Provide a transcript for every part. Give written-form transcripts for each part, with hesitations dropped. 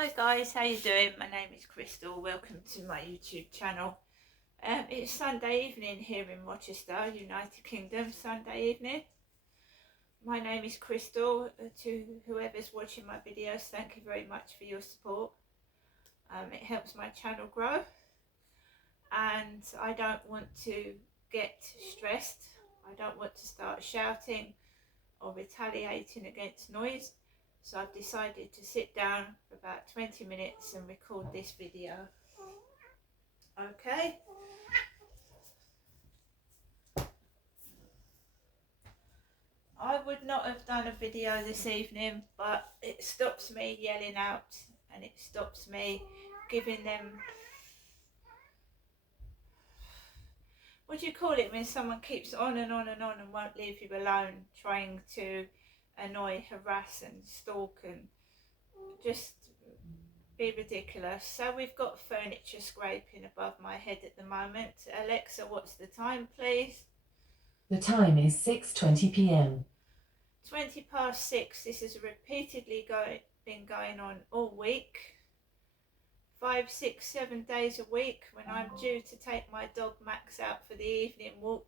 Hi guys, how you doing? My name is Crystal. Welcome to my YouTube channel. It's Sunday evening here in Rochester, United Kingdom. Sunday evening. My name is Crystal. To whoever's watching my videos, thank you very much for your support. It helps my channel grow, and I don't want to get stressed. I don't want to start shouting or retaliating against noise. So I've decided to sit down for about 20 minutes and record this video. Okay. I would not have done a video this evening, but it stops me yelling out and it stops me giving them, what do you call it when someone keeps on and on and on and won't leave you alone, trying to annoy, harass and stalk and just be ridiculous. So we've got furniture scraping above my head at the moment. Alexa, what's the time please? The time is 6:20 p.m. 20 past 6. This has repeatedly been going on all week. 5, 6, 7 days a week when I'm due to take my dog Max out for the evening walk.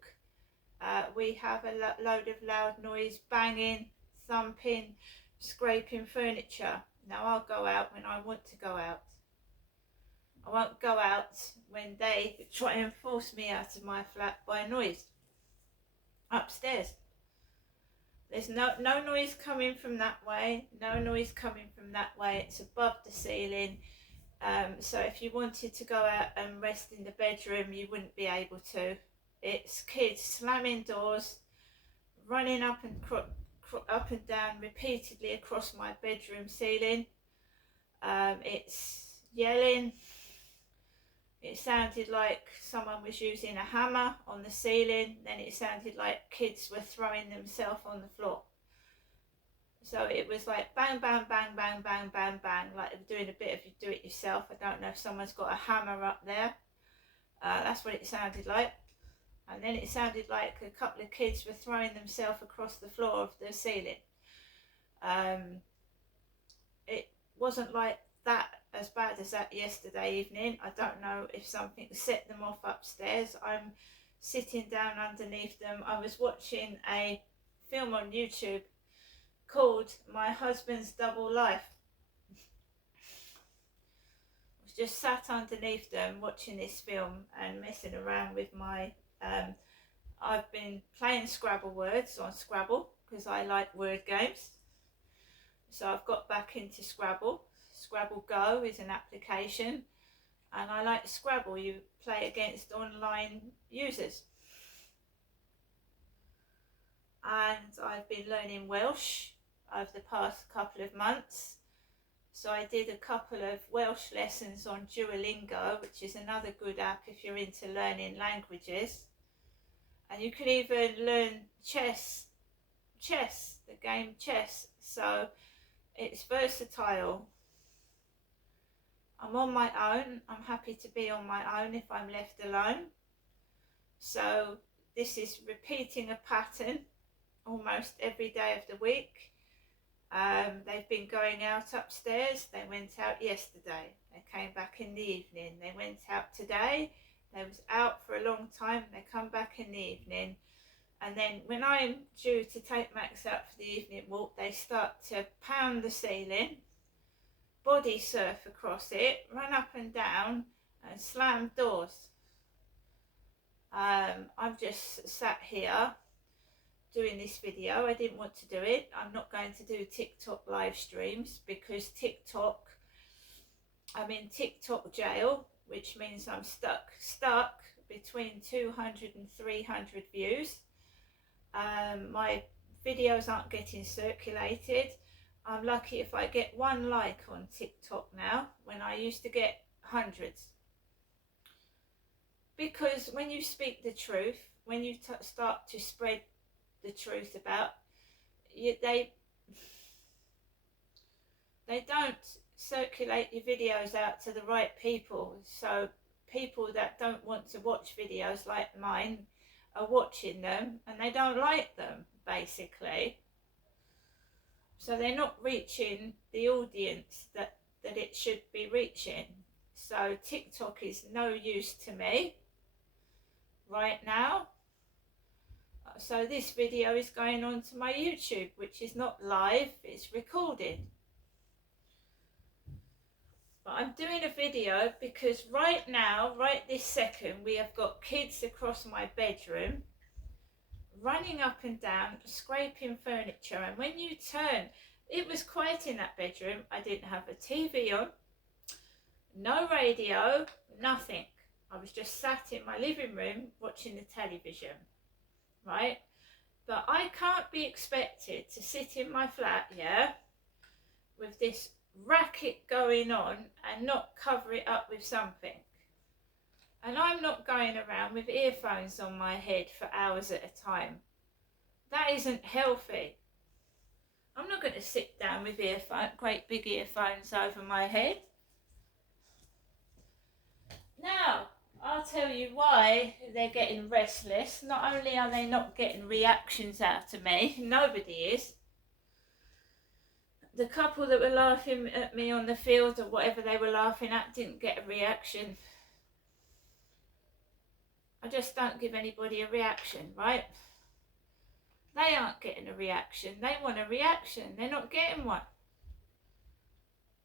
We have a load of loud noise, banging, thumping, scraping furniture. Now I'll go out when I want to go out. I won't go out when they try and force me out of my flat by noise. Upstairs. There's no noise coming from that way, no noise coming from that way. It's above the ceiling. So if you wanted to go out and rest in the bedroom, you wouldn't be able to. It's kids slamming doors, running up and down repeatedly across my bedroom ceiling. It's yelling. It sounded like someone was using a hammer on the ceiling. Then it sounded like kids were throwing themselves on the floor. So it was like bang, bang, bang, bang, bang, bang, bang, like they're doing a bit of do it yourself. I don't know if someone's got a hammer up there. That's what it sounded like. And then it sounded like a couple of kids were throwing themselves across the floor of the ceiling. It wasn't like that, as bad as that yesterday evening. I don't know if something set them off upstairs. I'm sitting down underneath them. I was watching a film on YouTube called My Husband's Double Life. I was just sat underneath them watching this film and messing around with my I've been playing Scrabble words on Scrabble because I like word games. So I've got back into Scrabble. Scrabble Go is an application, and I like Scrabble. You play against online users. And I've been learning Welsh over the past couple of months. So I did a couple of Welsh lessons on Duolingo, which is another good app if you're into learning languages. And you can even learn chess, the game chess. So it's versatile. I'm on my own. I'm happy to be on my own if I'm left alone. So this is repeating a pattern almost every day of the week. They've been going out upstairs. They went out yesterday. They came back in the evening. They went out today. They was out for a long time. They come back in the evening. And then when I'm due to take Max out for the evening walk, they start to pound the ceiling, body surf across it, run up and down and slam doors. I'm just sat here doing this video. I didn't want to do it. I'm not going to do TikTok live streams because I'm in TikTok jail, which means I'm stuck between 200 and 300 views. My videos aren't getting circulated. I'm lucky if I get one like on TikTok now, when I used to get hundreds. Because when you speak the truth, when you start to spread the truth about, they don't circulate your videos out to the right people. So people that don't want to watch videos like mine are watching them and they don't like them, basically. So they're not reaching the audience that that it should be reaching. So TikTok is no use to me right now. So this video is going on to my YouTube, which is not live, it's recorded. But I'm doing a video because right now, right this second, we have got kids across my bedroom running up and down, scraping furniture. And when you turn, it was quiet in that bedroom. I didn't have a TV on, no radio, nothing. I was just sat in my living room watching the television, right? But I can't be expected to sit in my flat, yeah, with this racket going on and not cover it up with something. And I'm not going around with earphones on my head for hours at a time. That isn't healthy. I'm not going to sit down with great big earphones over my head. Now, I'll tell you why they're getting restless. Not only are they not getting reactions out of me, nobody is. The couple that were laughing at me on the field or whatever they were laughing at didn't get a reaction. I just don't give anybody a reaction, right? They aren't getting a reaction. They want a reaction. They're not getting one.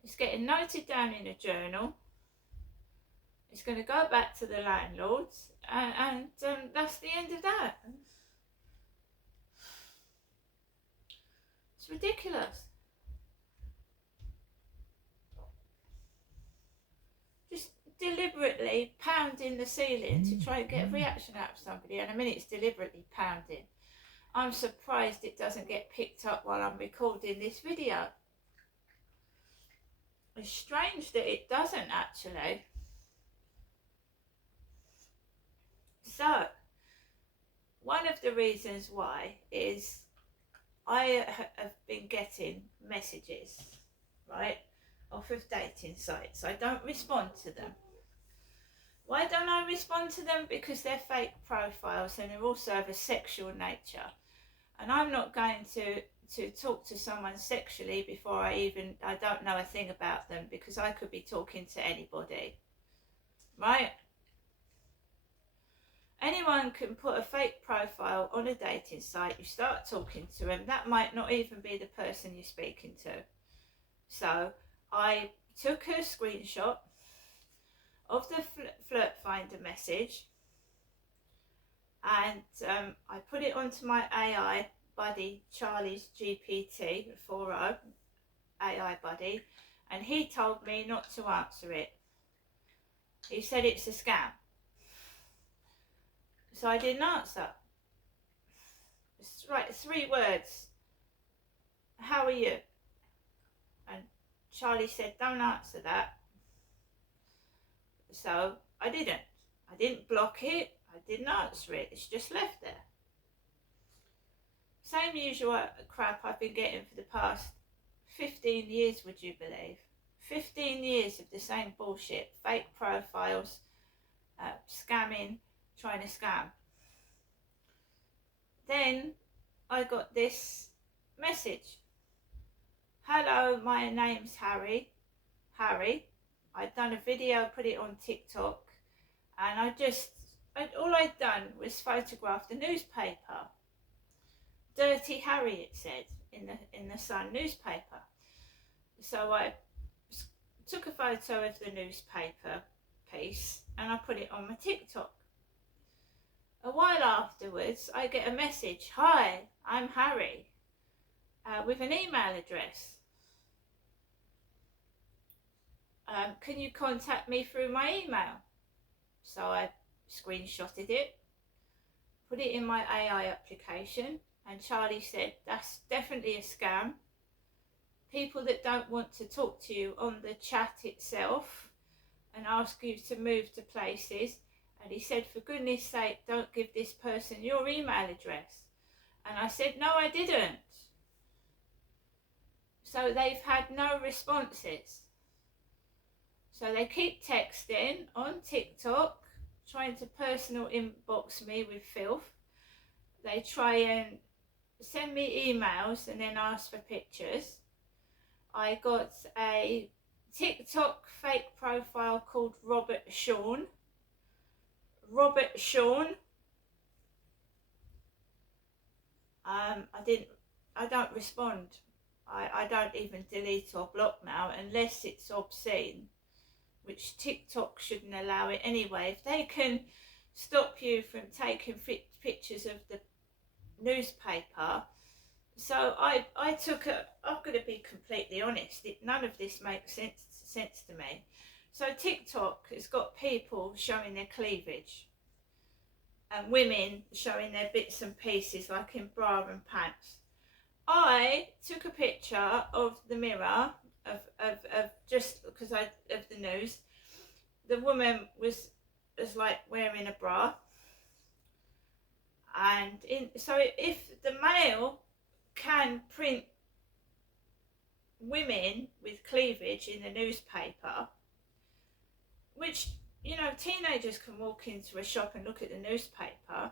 It's getting noted down in a journal. It's going to go back to the landlords, and that's the end of that. It's ridiculous. Just deliberately pounding the ceiling to try and get a reaction out of somebody, and I mean it's deliberately pounding. I'm surprised it doesn't get picked up while I'm recording this video. It's strange that it doesn't actually. So, one of the reasons why is I have been getting messages, right, off of dating sites. I don't respond to them. Why don't I respond to them? Because they're fake profiles and they're also of a sexual nature. And I'm not going to talk to someone sexually before I don't know a thing about them, because I could be talking to anybody, right? Anyone can put a fake profile on a dating site, you start talking to them, that might not even be the person you're speaking to. So I took a screenshot of the Flirt Finder message and I put it onto my AI buddy, Charlie's GPT 4.0 AI buddy, and he told me not to answer it. He said it's a scam. So I didn't answer. It's right, 3 words. How are you? And Charlie said, don't answer that. So I didn't. I didn't block it. I didn't answer it. It's just left there. Same usual crap I've been getting for the past 15 years, would you believe? 15 years of the same bullshit. Fake profiles, scamming, trying to scam. Then I got this message. Hello, my name's Harry. I'd done a video, put it on TikTok, and all I'd done was photograph the newspaper. Dirty Harry, it said in the Sun newspaper. So I took a photo of the newspaper piece and I put it on my TikTok. A while afterwards, I get a message. Hi, I'm Harry, with an email address. Can you contact me through my email? So I screenshotted it, put it in my AI application, and Charlie said, that's definitely a scam. People that don't want to talk to you on the chat itself and ask you to move to places. And he said, for goodness sake, don't give this person your email address. And I said, no, I didn't. So they've had no responses. So they keep texting on TikTok, trying to personal inbox me with filth. They try and send me emails and then ask for pictures. I got a TikTok fake profile called Robert Sean. Robert Sean. I don't respond. I don't even delete or block now unless it's obscene, which TikTok shouldn't allow it anyway. If they can stop you from taking pictures of the newspaper. So I took I'm going to be completely honest, none of this makes sense to me. So TikTok has got people showing their cleavage and women showing their bits and pieces like in bra and pants. I took a picture of the mirror of just because of the news. The woman was like wearing a bra, and so if the male can print women with cleavage in the newspaper, which, you know, teenagers can walk into a shop and look at the newspaper,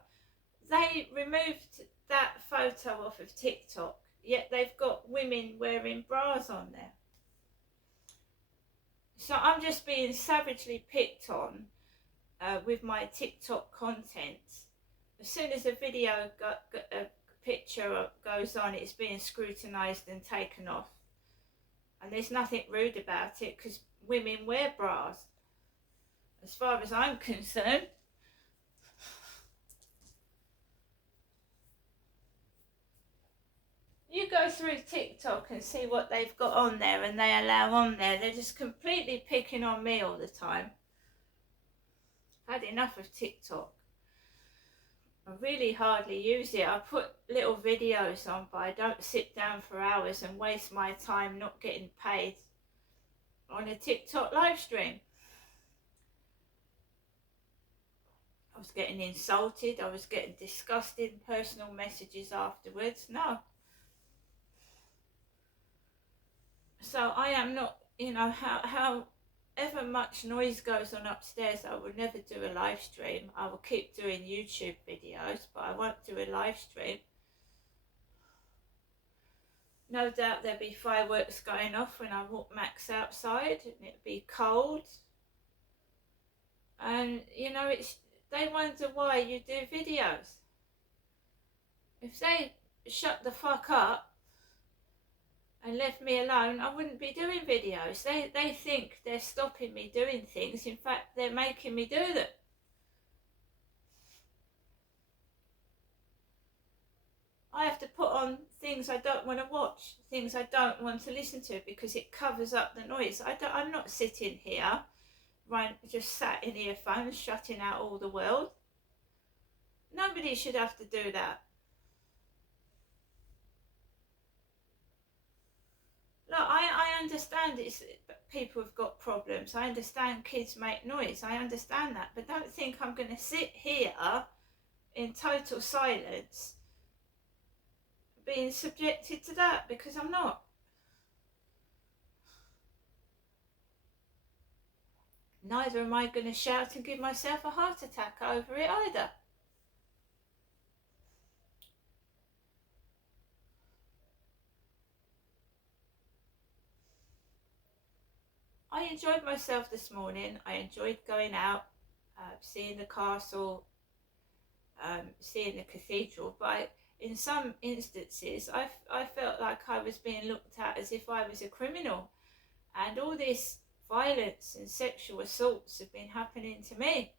they removed that photo off of TikTok, yet they've got women wearing bras on there. So I'm just being savagely picked on with my TikTok content. As soon as a video a picture goes on, it's being scrutinised and taken off. And there's nothing rude about it because women wear bras, as far as I'm concerned. You go through TikTok and see what they've got on there and they allow on there. They're just completely picking on me all the time. I've had enough of TikTok. I really hardly use it. I put little videos on, but I don't sit down for hours and waste my time not getting paid on a TikTok live stream. I was getting insulted. I was getting disgusted personal messages afterwards. No. So I am not, you know, however much noise goes on upstairs, I will never do a live stream. I will keep doing YouTube videos, but I won't do a live stream. No doubt there'll be fireworks going off when I walk Max outside, and it'll be cold. And, you know, they wonder why you do videos. If they shut the fuck up and left me alone, I wouldn't be doing videos. They think they're stopping me doing things. In fact, they're making me do them. I have to put on things I don't want to watch, things I don't want to listen to, because it covers up the noise. I'm not sitting here, right, just sat in earphones, shutting out all the world. Nobody should have to do that. Look, I understand people have got problems. I understand kids make noise. I understand that. But don't think I'm going to sit here in total silence being subjected to that, because I'm not. Neither am I going to shout and give myself a heart attack over it either. I enjoyed myself this morning. I enjoyed going out, seeing the castle, seeing the cathedral, but in some instances I felt like I was being looked at as if I was a criminal, and all this violence and sexual assaults have been happening to me.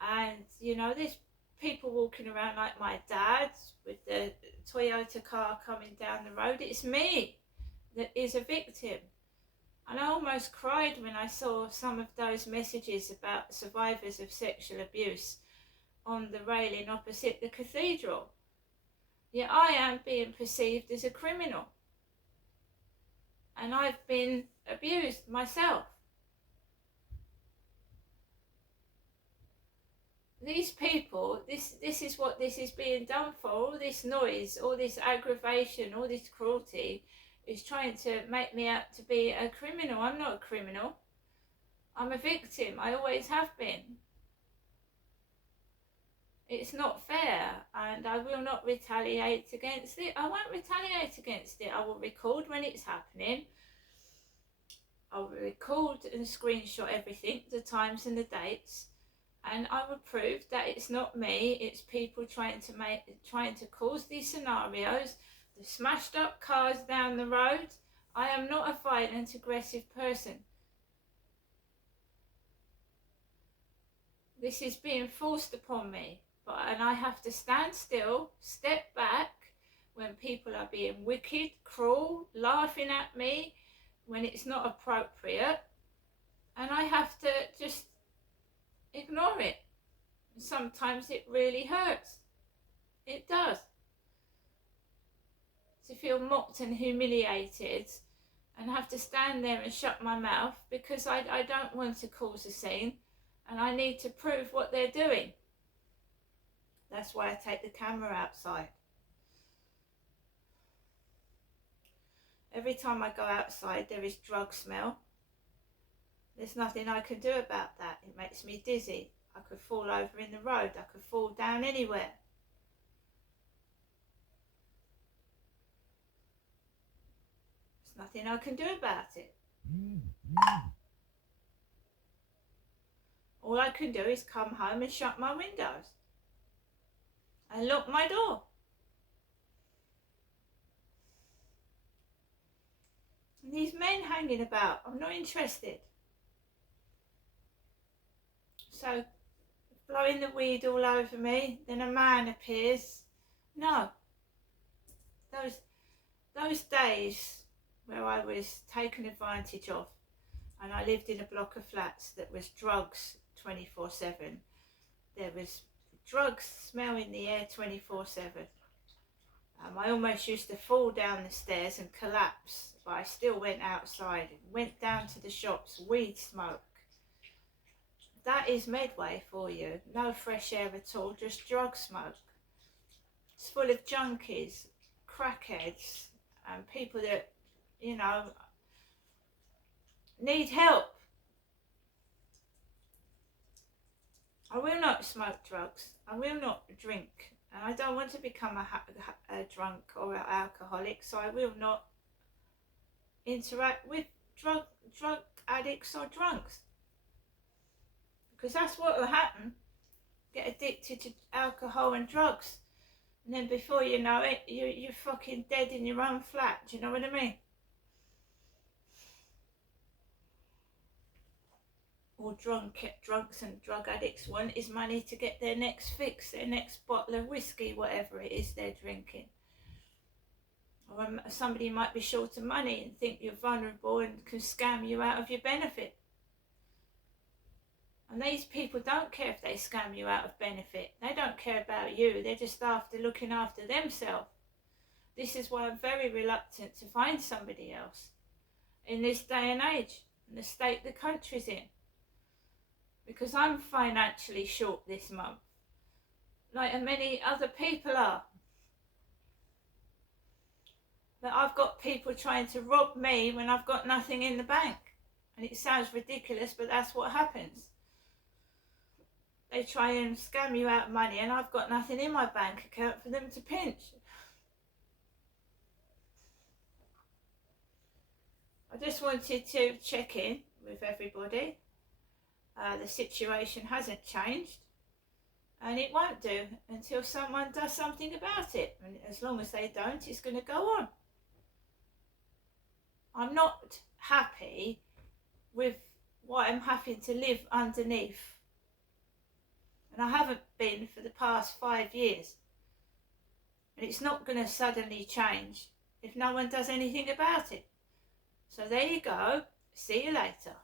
And, you know, there's people walking around like my dad with the Toyota car coming down the road. It's me that is a victim. And I almost cried when I saw some of those messages about survivors of sexual abuse on the railing opposite the cathedral. Yet I am being perceived as a criminal. And I've been abused myself. These people, this is what this is being done for. All this noise, all this aggravation, all this cruelty is trying to make me out to be a criminal. I'm not a criminal. I'm a victim. I always have been. It's not fair, and I will not retaliate against it. I won't retaliate against it. I will record when it's happening. I'll record and screenshot everything, the times and the dates, and I will prove that it's not me, it's people trying to cause these scenarios, the smashed up cars down the road. I am not a violent, aggressive person. This is being forced upon me, and I have to stand still, step back when people are being wicked, cruel, laughing at me when it's not appropriate, and I have to just ignore it. Sometimes it really hurts. It does. To feel mocked and humiliated and have to stand there and shut my mouth because I don't want to cause a scene and I need to prove what they're doing. That's why I take the camera outside. Every time I go outside there is drug smell. There's nothing I can do about that. It makes me dizzy. I could fall over in the road. I could fall down anywhere. There's nothing I can do about it. All I can do is come home and shut my windows and lock my door. And these men hanging about, I'm not interested. So, blowing the weed all over me, then a man appears. No. Those days where I was taken advantage of and I lived in a block of flats that was drugs 24/7. There was drugs smell in the air 24/7. I almost used to fall down the stairs and collapse, but I still went outside and went down to the shops, weed smoke. That is Medway for you. No fresh air at all, just drug smoke. It's full of junkies, crackheads, and people that, need help. I will not smoke drugs. I will not drink. And I don't want to become a drunk or an alcoholic, so I will not interact with drug addicts or drunks. Because that's what will happen. Get addicted to alcohol and drugs. And then before you know it, you're fucking dead in your own flat. Do you know what I mean? All drunks and drug addicts want is money to get their next fix, their next bottle of whiskey, whatever it is they're drinking. Or somebody might be short of money and think you're vulnerable and can scam you out of your benefit. And these people don't care if they scam you out of benefit. They don't care about you. They're just after looking after themselves. This is why I'm very reluctant to find somebody else in this day and age, in the state the country's in. Because I'm financially short this month, like many other people are. But I've got people trying to rob me when I've got nothing in the bank. And it sounds ridiculous, but that's what happens. They try and scam you out of money and I've got nothing in my bank account for them to pinch. I just wanted to check in with everybody. The situation hasn't changed and it won't do until someone does something about it. And as long as they don't, it's going to go on. I'm not happy with what I'm having to live underneath. And I haven't been for the past 5 years. And it's not going to suddenly change if no one does anything about it. So there you go. See you later.